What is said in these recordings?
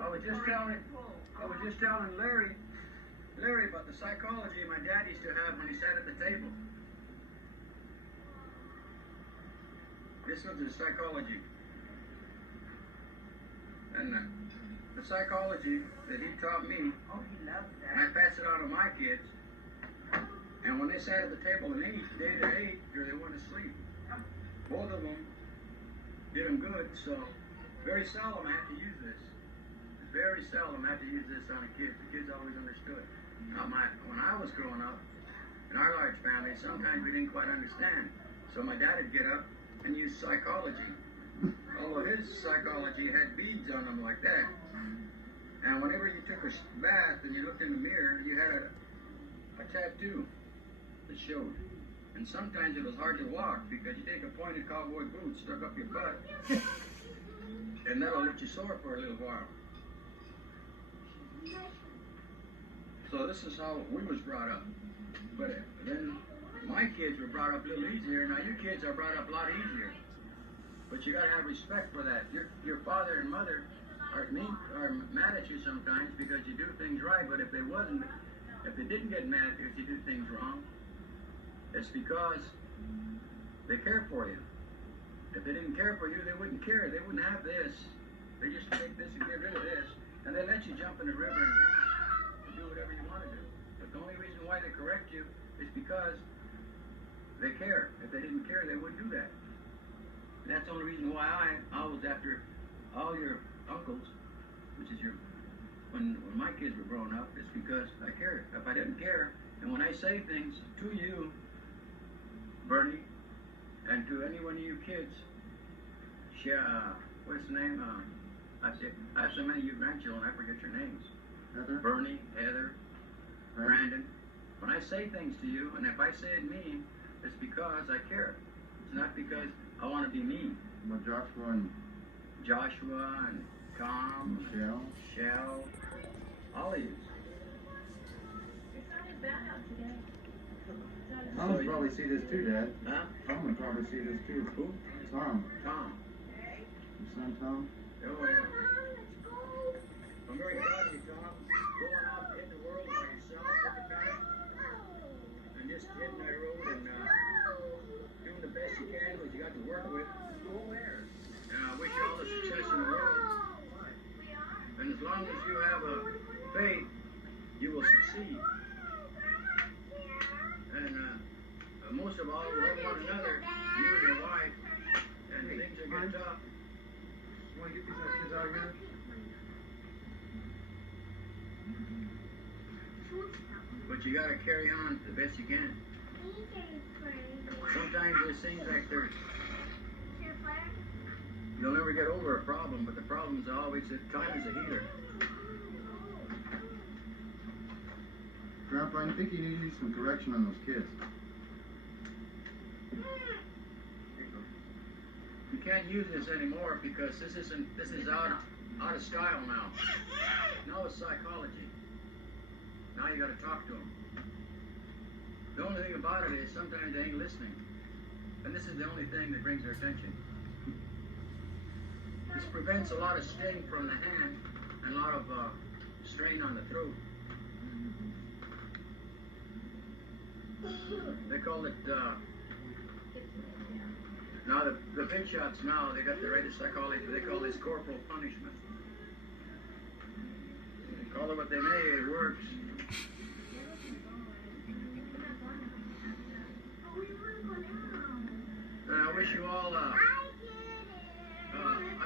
I was just telling Larry about the psychology my dad used to have when he sat at the table. This was the psychology. And the psychology that he taught me, he loves that. and I pass it on to my kids. And when they sat at the table and ate, they either ate or they went to sleep. Both of them did them good, so very seldom I had to use this. Very seldom I had to use this on the kids. The kids always understood. Now, when I was growing up, in our large family, sometimes we didn't quite understand. So my dad would get up and use psychology. Although his psychology had beads on them like that. And whenever you took a bath and you looked in the mirror, you had a tattoo that showed. And sometimes it was hard to walk because you take a pointed cowboy boot stuck up your butt, and that'll let you sore for a little while. So this is how we was brought up. But then my kids were brought up a little easier. Now your kids are brought up a lot easier. But you gotta have respect for that. Your father and mother are mad at you sometimes because you do things right. But if they didn't get mad because you do things wrong, it's because they care for you. If they didn't care for you, they wouldn't care. They wouldn't have this. They just take this and get rid of this, and they let you jump in the river and do whatever you want to do. But the only reason why they correct you is because they care. If they didn't care, they wouldn't do that. And that's the only reason why I was after all your uncles, which is when my kids were growing up, it's because I cared. If I didn't care, and when I say things to you, Bernie, and to any one of you kids, what's the name? I have so many of you grandchildren, I forget your names. Heather? Bernie, Heather, Brandon. When I say things to you, and if I say it mean, it's because I care. It's not because I want to be mean. Well, Joshua and Tom, Michelle, all of you. It's not as bad out today. Tom would probably see this too, Dad. Huh? Tom would probably see this too. Who? Tom. Tom. Your son Tom? Oh, yeah. I'm very proud of you, Tom. Going out in the world by yourself at the time. And just hitting that road and doing the best you can with what you got to work with. And I wish you all the success in the world. And as long as you have a faith, you will succeed. And most of all, love one another, you and your wife, and things will get tough. You want to get these other kids out of here? But you gotta carry on the best you can. Sometimes it seems like you'll never get over a problem, but the problem's always that time is a healer. Grandpa, I think you need some correction on those kids. You can't use this anymore because this is out of style now. Now it's psychology. Now you gotta talk to them. The only thing about it is sometimes they ain't listening. And this is the only thing that brings their attention. This prevents a lot of sting from the hand and a lot of strain on the throat. They call it, now the big shots now, they got the right psychology, they call this corporal punishment. They call it what they may, it works. And I wish you all, I'll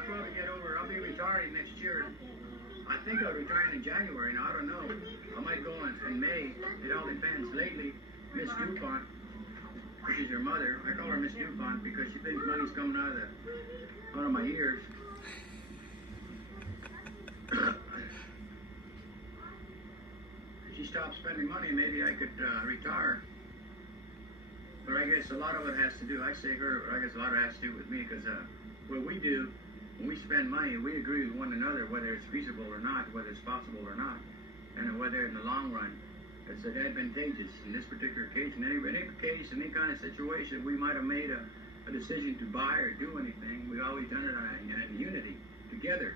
probably get over, I'll be retiring next year. I think I'll retire in January, now I don't know. I might go in May, it all depends. Lately, Miss DuPont, which is your mother, I call her Miss DuPont because she thinks money's coming out of my ears. If she stops spending money, maybe I could retire. But I guess a lot of it has to do, I say her, but I guess a lot of it has to do with me because what we do, when we spend money, we agree with one another whether it's feasible or not, whether it's possible or not, and whether in the long run it's advantageous. In this particular case, in any case, in any kind of situation, we might have made a decision to buy or do anything. We've always done it in unity, together.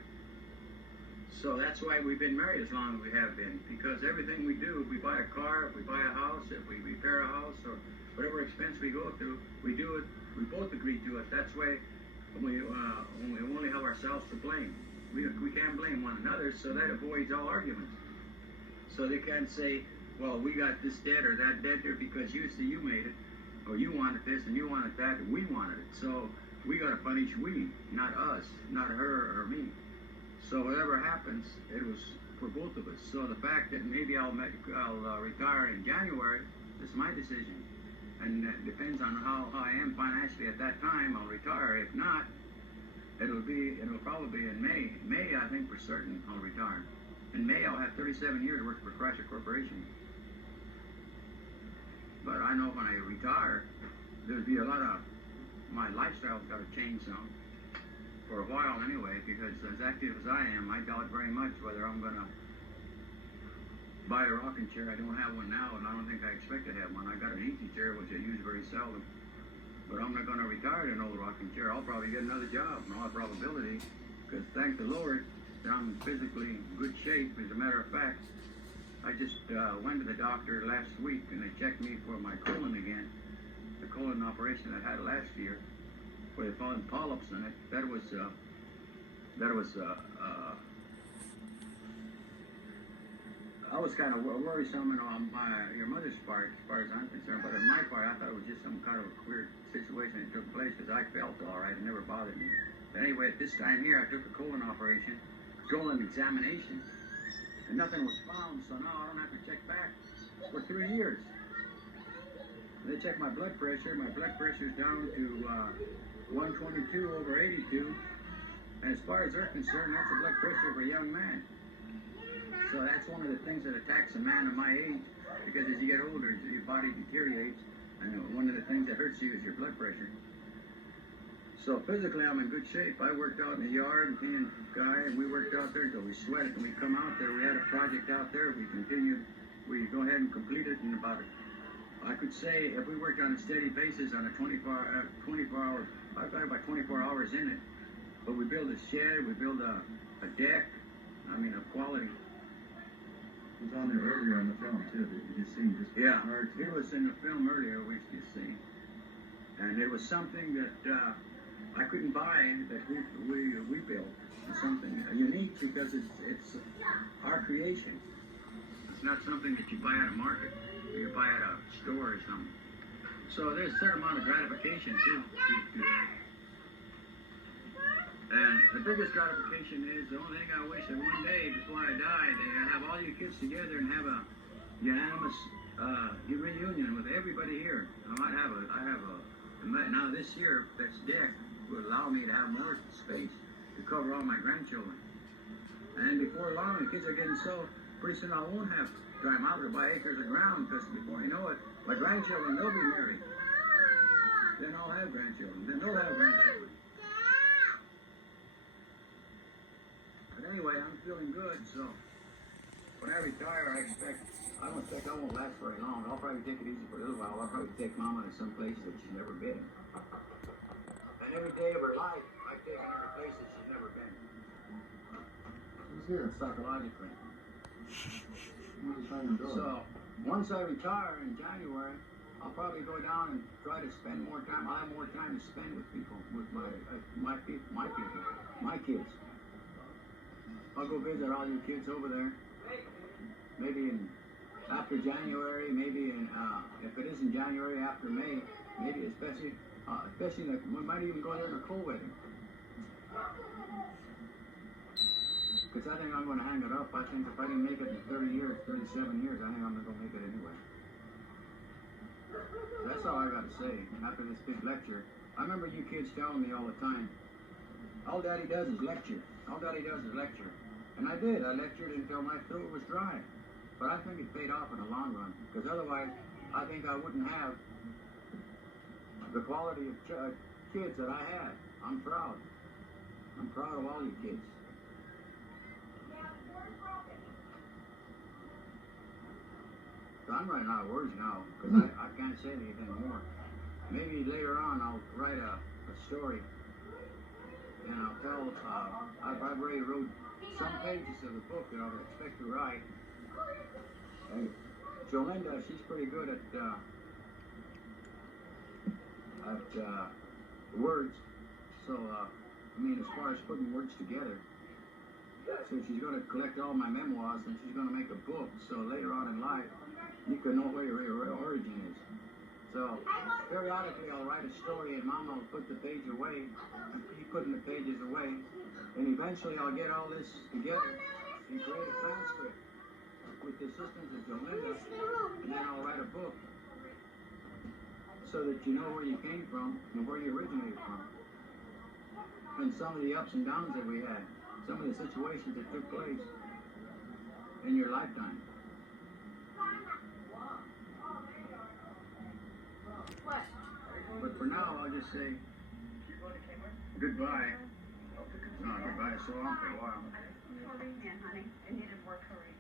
So that's why we've been married as long as we have been, because everything we do, if we buy a car, if we buy a house, if we repair a house, or whatever expense we go through, we do it, we both agree to it. That's why we only have ourselves to blame. We can't blame one another, so that avoids all arguments. So they can't say, well, we got this debt or that debt there because you made it, or you wanted this and you wanted that, and we wanted it. So we got to punish we, not us, not her or me. So whatever happens, it was for both of us. So the fact that maybe I'll retire in January is my decision, and it depends on how I am financially at that time. I'll retire. If not, it'll probably be in May. May, I think for certain, I'll retire. In May, I'll have 37 years working for Chrysler Corporation. But I know when I retire, there'll be a lot of my lifestyle's got to change some. For a while anyway, because as active as I am, I doubt very much whether I'm going to buy a rocking chair. I don't have one now, and I don't think I expect to have one. I got an easy chair, which I use very seldom. But I'm not going to retire in an old rocking chair. I'll probably get another job in all probability, because thank the Lord, I'm physically in good shape. As a matter of fact, I just went to the doctor last week, and they checked me for my colon again, the colon operation I had last year, where they found polyps in it. That was I was kind of worrisome on your mother's part, as far as I'm concerned. But on my part, I thought it was just some kind of a weird situation that took place, because I felt all right. It never bothered me. But anyway, at this time here, I took a colon examination, and nothing was found. So now I don't have to check back for 3 years. They checked my blood pressure. My blood pressure's down to 122/82. And as far as they're concerned, that's a blood pressure of a young man. So that's one of the things that attacks a man of my age, because as you get older, your body deteriorates, and one of the things that hurts you is your blood pressure. So physically, I'm in good shape. I worked out in the yard, me and Guy, and we worked out there until we sweated. And we come out there, we had a project out there. We continued. We go ahead and complete it in about, I could say, if we worked on a steady basis on a 24-hour, I've got about 24 hours in it. But we build a shed, we build a deck, of quality. It was on there earlier in the film, too, that you just seen. Yeah, it was in the film earlier, we just seen. And it was something that I couldn't buy, that we built. It's something unique, because it's our creation. It's not something that you buy at a market, or you buy at a store or something. So there's a certain amount of gratification, too, to that. And the biggest gratification is, the only thing I wish that one day before I die, they have all you kids together and have a unanimous reunion with everybody here. Now this year, this deck will allow me to have more space to cover all my grandchildren. And before long, the kids are getting so, pretty soon I won't have time out to buy acres of ground, because before you know it, my grandchildren, they'll be married. Then I'll have grandchildren. Then they'll have grandchildren. But anyway, I'm feeling good, so when I retire, I don't think I won't last very long. I'll probably take it easy for a little while. I'll probably take Mama to some place that she's never been. And every day of her life, I've taken her to places she's never been. Who's here? Psychologically. What are you trying to do? So, once I retire in January, I'll probably go down and try to spend more time. I'll have more time to spend with people, with my kids. I'll go visit all you kids over there. Maybe after January, maybe if it isn't January, after May, maybe especially we might even go there in a cold weather. Because I think I'm going to hang it up. I think if I didn't make it in 30 years, 37 years, I think I'm going to make it anyway. That's all I got to say after this big lecture. I remember you kids telling me all the time, all Daddy does is lecture. All Daddy does is lecture. And I did. I lectured until my throat was dry. But I think it paid off in the long run. Because otherwise, I think I wouldn't have the quality of kids that I had. I'm proud. I'm proud of all you kids. So I'm running out of words now, because I can't say anything more. Maybe later on I'll write a story and I'll tell, I've already wrote some pages of the book that I'll expect to write. And Jolinda, she's pretty good at words. So, I mean, as far as putting words together. So she's going to collect all my memoirs and she's going to make a book. So later on in life, you can know where your origin is. So periodically I'll write a story and Mama will put the page away. And keep putting the pages away. And eventually I'll get all this together and create a transcript with the assistance of Jolinda. And then I'll write a book so that you know where you came from and where you originated from. And some of the ups and downs that we had. Some of the situations that took place in your lifetime. But for now, I'll just say goodbye. No, goodbye so long for a while. Hurry, man, honey. I needed work, hurry.